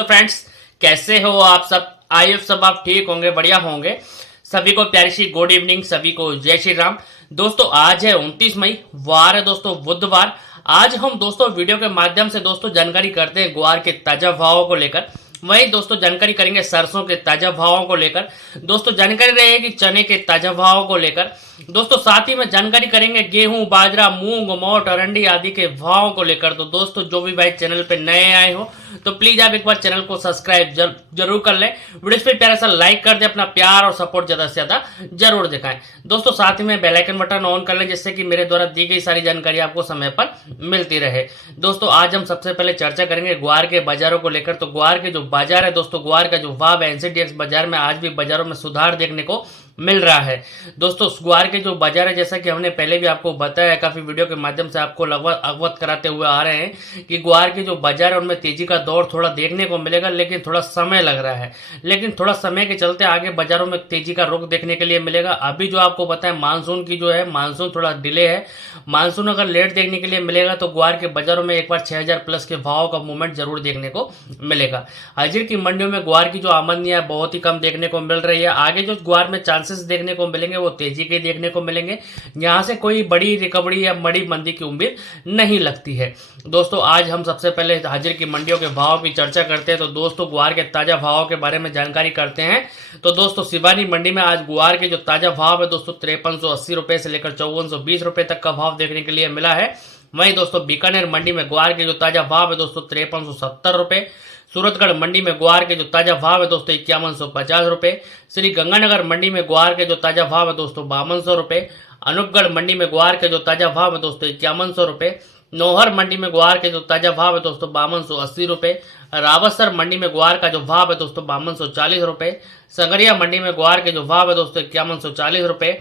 Hello friends, कैसे हो आप सब। आई होप सब आप ठीक होंगे, बढ़िया होंगे। सभी को प्यारी सी गुड इवनिंग, सभी को जय श्री राम। दोस्तों आज है 29 मई, वार है दोस्तों बुधवार। आज हम दोस्तों वीडियो के माध्यम से दोस्तों जानकारी करते हैं ग्वार के ताजा भावों को लेकर। वहीं दोस्तों जानकारी करेंगे सरसों के ताजा भावों को लेकर। दोस्तों जानकारी रहेगी चने के ताजा भावों को लेकर। दोस्तों साथ ही में जानकारी करेंगे गेहूं, बाजरा, मूंग, मोट, अरंडी आदि के भावों को लेकर। तो दोस्तों जो भी भाई चैनल पे नए आए हो तो प्लीज आप एक बार चैनल को सब्सक्राइब जरूर कर लें। वीडियो पे प्यारा सा लाइक कर दे, अपना प्यार और सपोर्ट ज्यादा से ज्यादा जरूर दिखाएं। दोस्तों साथ ही में बेल आइकन बटन ऑन कर लें, जिससे कि मेरे द्वारा दी गई सारी जानकारी आपको समय पर मिलती रहे। दोस्तों आज हम सबसे पहले चर्चा करेंगे ग्वार के बाजारों को लेकर। तो ग्वार के जो बाजार है दोस्तों, ग्वार का जो भाव है एनसीडीएक्स बाजार में आज भी बाजारों में सुधार देखने को मिल रहा है। दोस्तों ग्वार के जो बाजार है, जैसा कि हमने पहले भी आपको बताया है, काफी वीडियो के माध्यम से आपको लगभग अवगत कराते हुए आ रहे हैं कि ग्वार के जो बाजार है उनमें तेजी का दौर थोड़ा देखने को मिलेगा, लेकिन थोड़ा समय लग रहा है। लेकिन थोड़ा समय के चलते आगे बाजारों में तेजी का रुख देखने के लिए मिलेगा। अभी जो आपको पता है मानसून की जो है, मानसून थोड़ा डिले है। मानसून अगर लेट देखने के लिए मिलेगा तो ग्वार के बाजारों में एक बार 6000 प्लस के भाव का मूवमेंट जरूर देखने को मिलेगा। हाजिर की मंडियों में ग्वार की जो आमदनी है बहुत ही कम देखने को मिल रही है। आगे जो ग्वार में चांसेस देखने को मिलेंगे वो तेजी के देखने को मिलेंगे। यहां से कोई बड़ी रिकवरी या बड़ी मंदी की उम्मीद नहीं लगती है। दोस्तों आज हम सबसे पहले हाजिर की मंडियों के भाव की चर्चा करते हैं। तो दोस्तों ग्वार के ताजा भावों के बारे में जानकारी करते हैं। तो दोस्तों सिवानी मंडी में आज ग्वार के जो ताजा भाव है दोस्तों 5380 रुपए से लेकर 5420 रुपए तक का भाव देखने के लिए मिला है। वहीं दोस्तों बीकानेर मंडी में ग्वार के जो ताजा भाव है दोस्तों 5370 रुपए। सूरतगढ़ मंडी में ग्वार के जो ताजा भाव है दोस्तों 5150 रुपए। श्री गंगानगर मंडी में ग्वार के जो ताजा भाव है दोस्तों 5200 रुपए। अनूपगढ़ मंडी में ग्वार के जो ताजा भाव है दोस्तों 5100 रुपए। नौहर मंडी में ग्वार के जो ताजा भाव है दोस्तों 5280 रुपए। रावतसर मंडी में ग्वार का जो भाव है दोस्तों 5240 रुपए। संगरिया मंडी में ग्वार के जो भाव है दोस्तों 5140 रुपए।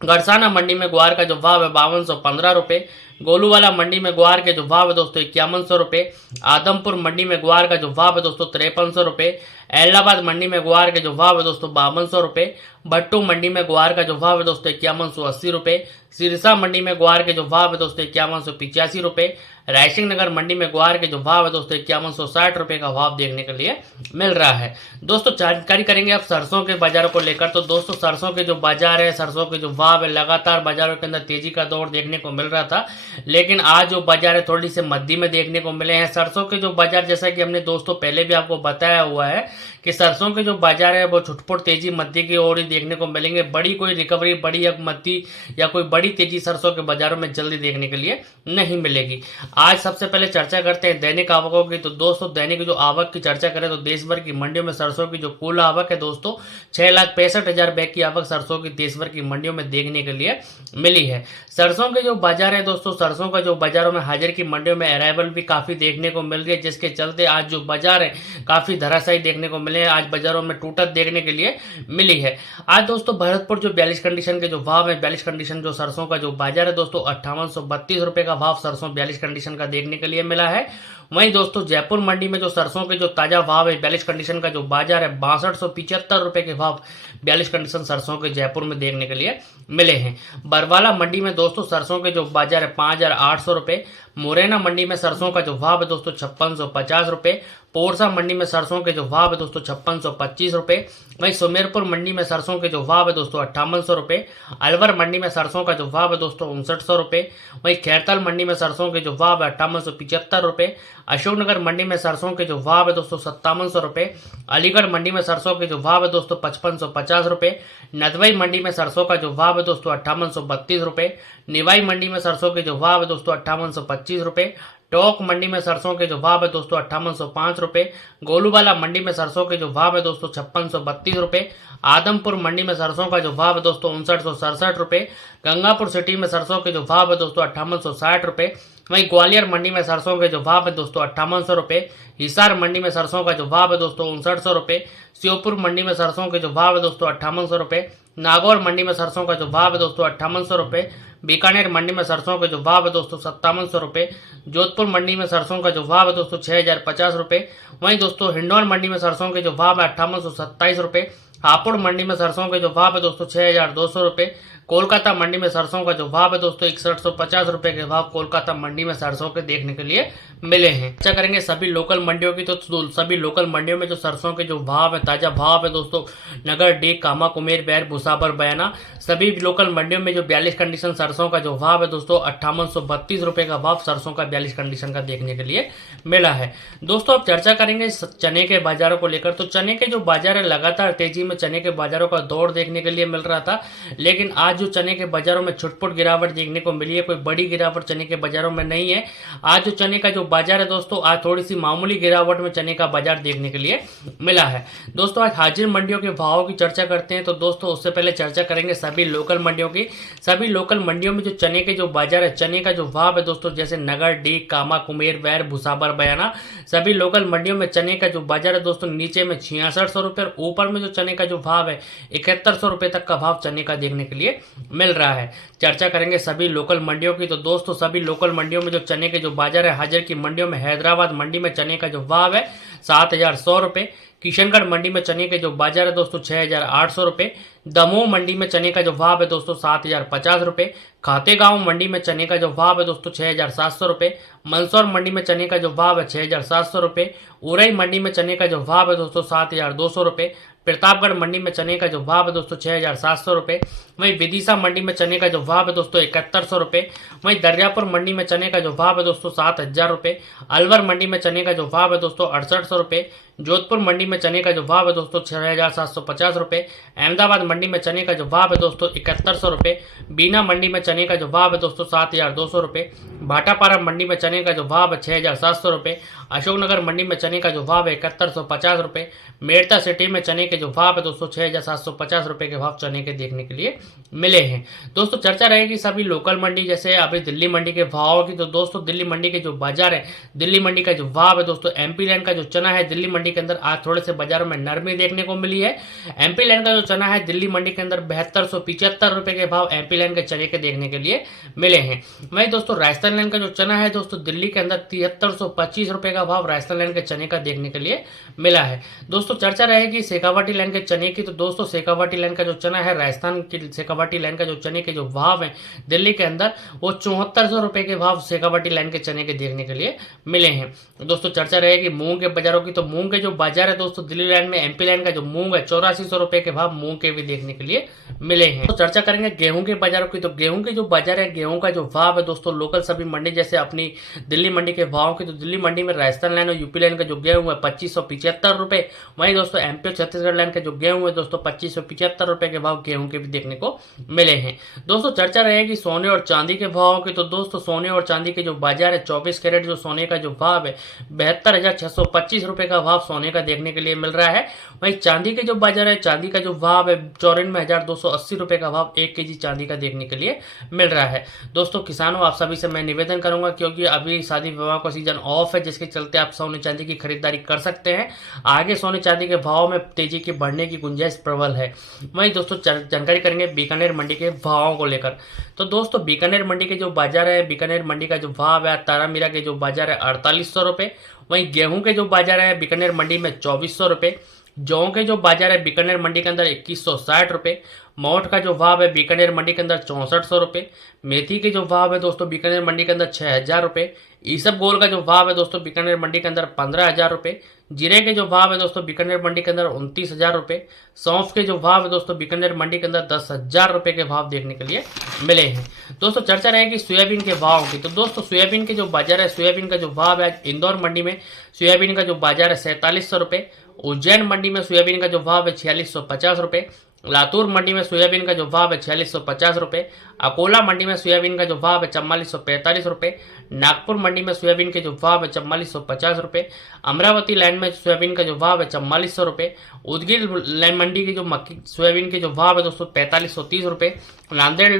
गड़साना मंडी में ग्वार का जो भाव है 5215 रुपए। गोलूवाला मंडी में ग्वार के जो भाव है दोस्तों 5100 रुपए। आदमपुर मंडी में ग्वार का जो भाव है दोस्तों 5300 रुपए। एलाहाबाद मंडी में ग्वार के जो भाव है दोस्तों 5200 रुपए। भट्टू मंडी में ग्वार का जो भाव है दोस्तों 5180 रुपए। सिरसा मंडी में ग्वार के जो भाव है दोस्तों 5185 रुपए। रायसिंह नगर मंडी में ग्वार के जो भाव है दोस्तों 5160 रुपए का भाव देखने के लिए मिल रहा है। दोस्तों जानकारी करेंगे आप सरसों के बाजारों को लेकर। तो दोस्तों सरसों के जो बाजार है, सरसों के जो भाव है, लगातार बाजारों के अंदर तेजी का दौर देखने को मिल रहा था, लेकिन आज जो बाजार है थोड़ी से मद्दी में देखने को मिले हैं। सरसों के जो बाजार, जैसा कि हमने दोस्तों पहले भी आपको बताया हुआ है कि सरसों के जो बाजार है वो छुटपुट तेजी मद्दी की ओर ही देखने को मिलेंगे। बड़ी कोई रिकवरी, बड़ी मद्दी या कोई बड़ी तेजी सरसों के बाजारों में जल्दी देखने के लिए नहीं मिलेगी। आज सबसे पहले चर्चा करते हैं दैनिक आवकों की। तो दोस्तों दैनिक जो आवक की चर्चा करें तो देश भर की मंडियों में सरसों की जो कुल आवक है दोस्तों 6,65,000 बैग की आवक सरसों की देश भर की मंडियों में देखने के लिए मिली है। सरसों के जो बाजार है दोस्तों, सरसों का जो बाजारों में हाजिर की मंडियों में अराइवल भी काफी देखने को मिल रही है, जिसके चलते आज जो बाजार है काफी धराशायी देखने को मिले हैं। आज बाजारों में टूटत देखने के लिए मिली है। आज दोस्तों भरतपुर जो 42 कंडीशन के जो भाव है, 42 कंडीशन जो सरसों का जो बाजार है दोस्तों 5832 रुपए का भाव सरसों 42 कंडीशन का देखने के लिए मिला है। वहीं दोस्तों जयपुर मंडी में जो सरसों के जो ताजा भाव है 42 कंडीशन का जो बाजार है 6275 रुपए के भाव 42 कंडीशन सरसों के जयपुर में देखने के लिए मिले हैं। बरवाला मंडी में दोस्तों सरसों के जो बाजार है 5800 रुपए। मुरैना मंडी में सरसों का जो भाव है दोस्तों 5650 रुपए। पोरसा मंडी में सरसों के जो भाव है दोस्तों 5625 रुपए। वहीं सुमेरपुर मंडी में सरसों के जो भाव है दोस्तों 5800 रुपए। अलवर मंडी में सरसों का जो भाव है दोस्तों 5900 रुपए। वहीं खैरताल मंडी में सरसों के जो भाव है 5875 रुपए। अशोकनगर मंडी में सरसों के जो भाव है दोस्तों 5700 रुपए। अलीगढ़ मंडी में सरसों के जो भाव है दोस्तों 5550 रुपए। नदवई मंडी में सरसों का जो भाव है दोस्तों 5832 रुपए। निवाई मंडी में सरसों के जो भाव है दोस्तों 5825 रुपए। टोंक मंडी में सरसों के जो भाव है दोस्तों 5805 रुपए। गोलूवाला मंडी में सरसों के जो भाव है दोस्तों 5632 रुपए। आदमपुर मंडी में सरसों का जो भाव है दोस्तों 5967 रुपए। गंगापुर सिटी में सरसों के जो भाव है दोस्तों 5860 रुपए। वहीं ग्वालियर मंडी में सरसों के जो भाव है दोस्तों 5800 रुपए। हिसार मंडी में सरसों का जो भाव है दोस्तों 5900 रुपए। श्योपुर मंडी में सरसों के जो भाव है दोस्तों 5800 रुपए। नागौर मंडी में सरसों का जो भाव है दोस्तों 5800 रुपए। बीकानेर मंडी में सरसों के जो भाव है दोस्तों 5700 रुपए। जोधपुर मंडी में सरसों का जो भाव है दोस्तों 6050 रुपए। वहीं दोस्तों हिंडौन मंडी में सरसों के जो भाव है 5827 रुपए। हापुड़ मंडी में सरसों के जो भाव है दोस्तों 6200 रुपए। कोलकाता मंडी में सरसों का जो भाव है दोस्तों 6150 रुपए के भाव कोलकाता मंडी में सरसों के देखने के लिए मिले हैं। चर्चा करेंगे सभी लोकल मंडियों की, तो सभी लोकल मंडियों में जो सरसों के जो भाव है, ताजा भाव है दोस्तों नगर, डीग, कामा, कुमेर, बैर, भुसावर, बयाना, सभी लोकल मंडियों में जो 42 कंडीशन सरसों का जो भाव है दोस्तों 5832 रुपए का भाव सरसों का 42 कंडीशन का देखने के लिए मिला है। दोस्तों अब चर्चा करेंगे चने के बाजारों को लेकर। तो चने के जो बाजार है लगातार तेजी में चने के बाजारों का दौर देखने के लिए मिल रहा था, लेकिन आज जो चने के बाजारों में छुटपुट गिरावट देखने को मिली है, कोई बड़ी गिरावट चने के बाजारों में नहीं है। आज जो चने का जो बाजार है दोस्तों आज थोड़ी सी मामूली गिरावट में चने का बाजार देखने के लिए मिला है। दोस्तों आज हाजिर मंडियों के भावों की चर्चा करते हैं। तो दोस्तों उससे पहले चर्चा करेंगे सभी लोकल मंडियों की। सभी लोकल मंडियों में जो चने के जो बाजार है, चने का जो भाव है दोस्तों जैसे नगर, डीग, कामा, कुमेर, बैर, भुसावर, बयाना, सभी लोकल मंडियों में चने का जो बाजार है दोस्तों नीचे में 6600 रुपये और ऊपर में जो चने का जो भाव है 7100 रुपये तक का भाव चने का देखने के लिए मिल रहा है। चर्चा करेंगे सभी लोकल मंडियों की। तो दोस्तों सभी लोकल मंडियों में जो चने के जो बाजार है, हाजिर की मंडियों में हैदराबाद मंडी में चने का जो भाव है 7100 रुपये, किशनगढ़ मंडी में चने के जो बाजार है दोस्तों 6800 रुपये, दमोह मंडी में चने का जो भाव है दोस्तों 7050 रुपये, खातेगांव मंडी में चने का जो भाव है दोस्तों 6700 रुपये, मंदसौर मंडी में चने का जो भाव है 6700 रुपये, उरई मंडी में चने का जो भाव है दोस्तों 7200 रुपये, प्रतापगढ़ मंडी में चने का जो भाव है दोस्तों 6700 रुपये, वहीं विदिशा मंडी में चने का जो भाव है दोस्तों 7100 रुपये, वहीं दरियापुर मंडी में चने का जो भाव है दोस्तों 7000 रुपये, अलवर मंडी में चने का जो भाव है दोस्तों 6800 रुपये, जोधपुर मंडी में चने का जो भाव है दोस्तों 6750 रुपये, अहमदाबाद मंडी में चने का जो भाव है दोस्तों 7100 रुपये, बीना मंडी में चने का जो भाव है दोस्तों 7200 रुपये, भाटापारा मंडी में चने का जो भाव है 6700 रुपये, अशोकनगर मंडी में चने का जो भाव है 7150 रुपये, मेड़ता सिटी में चने के जो भाव है दोस्तों 6750 रुपये के भाव चने के देखने के लिए मिले हैं। दोस्तों चर्चा रहेगी सभी लोकल मंडी जैसे अभी दिल्ली मंडी के भाव की। तो दोस्तों दिल्ली मंडी के जो बाजार है, दिल्ली मंडी का जो भाव है दोस्तों एमपी लैंड का जो चना है दिल्ली मंडी के अंदर आज थोड़े से बाजारों में नरमी देखने को मिली है। एमपी लैंड का जो चना है दिल्ली मंडी के अंदर 7275 रुपये के भाव एमपी लैंड के चने के देखने के लिए मिले हैं। वहीं दोस्तों राजस्थान लैंड का जो चना है दोस्तों दिल्ली के अंदर 7325 रुपये का भाव राजस्थान लैंड के चने का देखने के लिए मिला है। दोस्तों चर्चा रहेगी शेखावाटी लैंड के चने की। तो दोस्तों शेखावाटी लैंड का जो चना है, राजस्थान की शेखावाटी लैंड का जो चने के जो भाव है दिल्ली के अंदर वो 7400 रुपये के भाव शेखावाटी लैंड के चने के देखने के लिए मिले हैं। दोस्तों चर्चा रहेगी मूंग के बाजारों की। तो मूंग के जो बाजार है दोस्तों दिल्ली लैंड में एमपी लैंड का जो मूंग है 8400 रुपये के भाव मूंग के भी देखने के लिए मिले हैं। तो चर्चा करेंगे गेहूं के बाजारों की। तो गेहूं के जो बाजार है, गेहूं का जो भाव है दोस्तों लोकल सभी मंडी जैसे अपनी दिल्ली मंडी के भाव की। तो दिल्ली मंडी में राजस्थान लैंड और यूपी लैंड का जो गेहूं है 2575 रुपये, वहीं दोस्तों एमपी और छत्तीसगढ़ लैंड के जो गेहूं है दोस्तों 2575 रुपये के भाव गेहूं के भी देखने को मिले हैं। दोस्तों चर्चा रहेगी सोने और चांदी के भाव की। तो दोस्तों सोने और चांदी के जो बाजार है 24 कैरेट जो सोने का जो भाव है 72,625 रुपये का भाव सोने का देखने के लिए मिल रहा है। वहीं चांदी के जो बाजार है, चांदी का जो भाव है 94,280 रुपये का भाव 1 केजी चांदी का देखने के लिए मिल रहा है। दोस्तों किसानों आप सभी से मैं निवेदन करूंगा, क्योंकि अभी शादी विवाह का सीजन ऑफ है जिसके चलते आप सोने चांदी की खरीदारी कर सकते हैं। आगे सोने चांदी के भाव में तेजी के बढ़ने की गुंजाइश प्रबल है। वहीं दोस्तों जानकारी करेंगे बीकानेर मंडी के भावों को लेकर। तो दोस्तों बीकानेर मंडी के जो बाजार है, बीकानेर मंडी का जो भाव है, तारामीरा के जो बाजार है 4800 रुपये, वहीं गेहूं के जो बाजार है बीकानेर मंडी में 2400 रुपये, जौ के जो बाजार है बीकानेर मंडी के अंदर 2160 रुपये, मोठ का जो भाव है बीकानेर मंडी के अंदर 6400 रुपये, मेथी के जो भाव है दोस्तों बीकानेर मंडी के अंदर 6000 रुपये, ईसब गोल का जो भाव है दोस्तों बीकानेर मंडी के अंदर 15000 रुपये, जीरे के जो भाव है दोस्तों बीकानेर मंडी के अंदर 29,000 रुपये, सौंफ के जो भाव है दोस्तों बीकानेर मंडी के अंदर 10,000 रुपये के भाव देखने के लिए मिले हैं। दोस्तों चर्चा रहेगी सोयाबीन के भाव की। तो दोस्तों सोयाबीन के जो बाजार है, सोयाबीन का जो भाव है इंदौर मंडी में सोयाबीन का जो बाजार है 4700 रुपये, उज्जैन मंडी में सोयाबीन का जो भाव है 4650 रुपये, लातूर मंडी में सोयाबीन का जो भाव है 4650 रुपये, अकोला मंडी में सोयाबीन का जो भाव है 4445 रुपये, नागपुर मंडी में सोयाबीन के जो भाव है 4450 रुपये, अमरावती लैंड में सोयाबीन का जो भाव है 4400 रुपये, उदगीर लैंड मंडी की जो मक्की सोयाबीन के जो भाव है दोस्तों 4530 रुपये, नांदेड़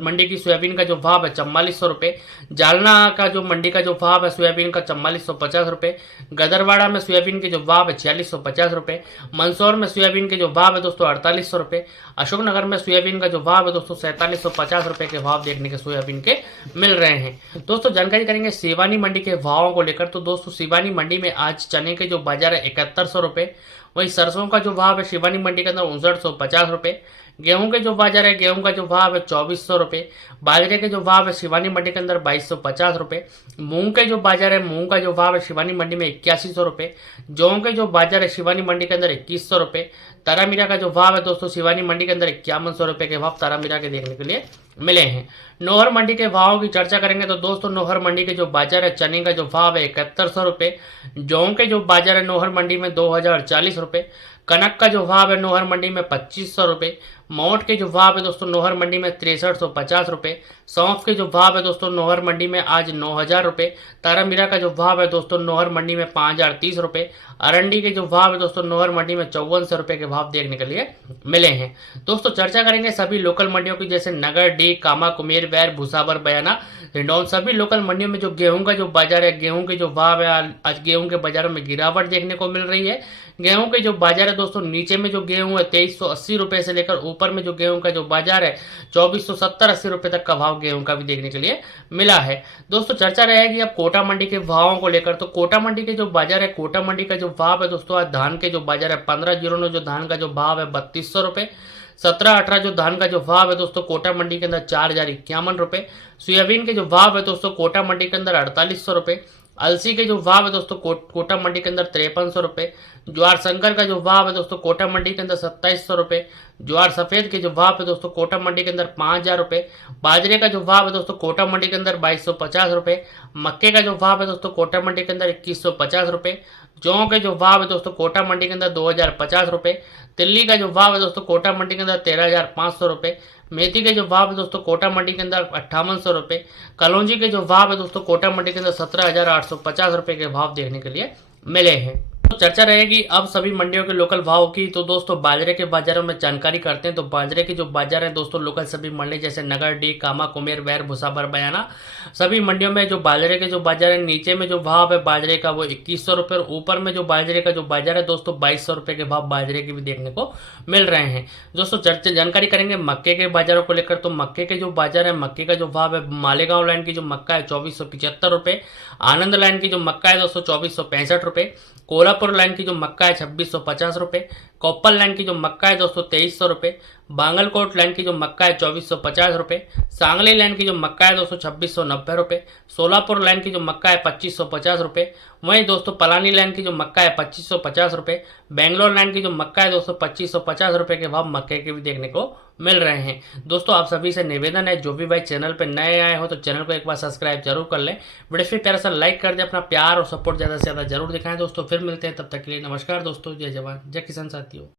मंडी की सोयाबीन का जो भाव है 4400 रुपये, जालना का जो मंडी का जो भाव है सोयाबीन का 4450 रुपये, गदरवाड़ा में सोयाबीन के जो भाव है 4650 रुपये, मंदसौर में सोयाबीन के जो भाव है दोस्तों 4800 रुपये, अशोकनगर में सोयाबीन का जो भाव है दोस्तों 4750 रुपये के भाव देखने के सोयाबीन के मिल रहे हैं। दोस्तों जानकारी करेंगे सिवानी मंडी के भावों को लेकर। तो दोस्तों सिवानी मंडी में आज चने के जो बाजार है 7100 रुपये, वहीं सरसों का जो भाव है शिवानी मंडी के अंदर 5950 रुपये, गेहूं के जो बाजार है, गेहूं का जो भाव है 2400 रुपये। बाजरे के जो भाव है शिवानी मंडी के अंदर 2250 रुपये। मूंग के जो बाजार है, मूंग का जो भाव है शिवानी मंडी में 8100 रुपये। जौ के जो बाजार है शिवानी मंडी के अंदर 2100 रुपये। तारामीरा का जो भाव है दोस्तों शिवानी मंडी के अंदर 5100 रुपये के भाव तारामीरा के देखने के लिए मिले हैं। नोहर मंडी के भावों की चर्चा करेंगे तो दोस्तों नोहर मंडी के जो बाजार है, चने का जो भाव है 7100 रुपये। जौ के जो बाजार है नोहर मंडी में 2040 रुपये। कनक का जो भाव है नोहर मंडी में 2500 रुपये। मोट के जो भाव है दोस्तों नोहर मंडी में 6350 रुपये। सौंफ के जो भाव है दोस्तों नोहर मंडी में आज 9000 रुपये। तारामीरा का जो भाव है दोस्तों नोहर मंडी में 5030 रुपये। अरंडी के जो भाव है दोस्तों नोहर मंडी में 5400 रुपये के भाव देखने के लिए मिले हैं। दोस्तों चर्चा करेंगे सभी लोकल मंडियों की, जैसे नगर, डी, कामा, कुमेर, बैर, भूसावर, बयाना, हिंडौन। सभी लोकल मंडियों में जो गेहूं का जो बाजार है, गेहूं के जो भाव है, आज गेहूं के बाजारों में गिरावट देखने को मिल रही है। गेहूं के जो बाजार है दोस्तों, नीचे में जो गेहूं है 2380 रुपये से लेकर ऊपर में जो गेहूं का जो बाजार है 2470-80 रुपये तक का भाव गेहूं का भी देखने के लिए मिला है। दोस्तों चर्चा रहेगी अब कोटा मंडी के भावों को लेकर। तो कोटा मंडी के जो बाजार है, कोटा मंडी का जो भाव है दोस्तों, आज धान के जो बाजार है 1509 जो धान का जो भाव है 3200 रुपये। 1718 जो धान का जो भाव है दोस्तों कोटा मंडी के अंदर 4051 रुपये। सोयाबीन के जो भाव है दोस्तों कोटा मंडी के अंदर 4800 रुपये। अलसी के जो भाव है दोस्तों कोटा मंडी के अंदर 5300 रुपये। ज्वार संकर का जो भाव है दोस्तों कोटा मंडी के अंदर 2700 रुपये। ज्वार सफेद के जो भाव है दोस्तों कोटा मंडी के अंदर 5000 रुपये। बाजरे का जो भाव है दोस्तों कोटा मंडी के अंदर 2250 रुपये। मक्के का जो भाव है दोस्तों कोटा मंडी के अंदर 2150 रुपये। जौ के जो भाव है दोस्तों कोटा मंडी के अंदर 2050 रुपये। तिल्ली का जो भाव है दोस्तों कोटा मंडी के अंदर 13500 रुपये। मेथी के जो भाव है दोस्तों कोटा मंडी के अंदर 5800 रुपये। कलौंजी के जो भाव है दोस्तों कोटा मंडी के अंदर 17850 रुपये के भाव देखने के लिए मिले हैं। तो चर्चा रहेगी अब सभी मंडियों के लोकल भाव की। तो दोस्तों बाजरे के बाजारों में जानकारी करते हैं। तो बाजरे के जो बाजार है दोस्तों लोकल सभी मंडी जैसे नगर, डी, कामा, कुमेर, बैर, भूसावर, बयाना, सभी मंडियों में जो बाजरे के जो बाजार है, नीचे में जो भाव है बाजरे का वो 2100 रुपये और ऊपर में जो बाजरे का जो बाजार है दोस्तों 2200 रुपये के भाव बाजरे के भी देखने को मिल रहे हैं। दोस्तों चर्चा जानकारी करेंगे मक्के के बाजारों को लेकर। तो मक्के के जो बाजार है, मक्के का जो भाव है, मालेगांव लाइन की जो मक्का है 2475 रुपये। आनंद लाइन की जो मक्का है दोस्तों 2465 रुपये। कोल्हापुर लाइन की जो मक्का है 2650 रुपये। कोप्पल लाइन की जो मक्का है दोस्तों 2300 रुपये। बांगलकोट लाइन की जो मक्का है 2450 रुपये। सांगली लाइन की जो मक्का है दोस्तों 2690 रुपये। सोलापुर लाइन की जो मक्का है 2550 रुपये। वहीं दोस्तों पलानी लाइन की जो मक्का है 2550 रुपये। बेंगलोर लाइन की जो मक्का है दोस्तों 2550 रुपये के भाव मक्के के भी देखने को मिल रहे हैं। दोस्तों आप सभी से निवेदन है, जो भी भाई चैनल पर नए आए हो तो चैनल को एक बार सब्सक्राइब जरूर कर लें। वीडियो प्यारा सा लाइक कर दें, अपना प्यार और सपोर्ट ज़्यादा से ज़्यादा जरूर दिखाएं। दोस्तों फिर मिलते हैं, तब तक के लिए नमस्कार दोस्तों। जय जवान जय किसान साथियों।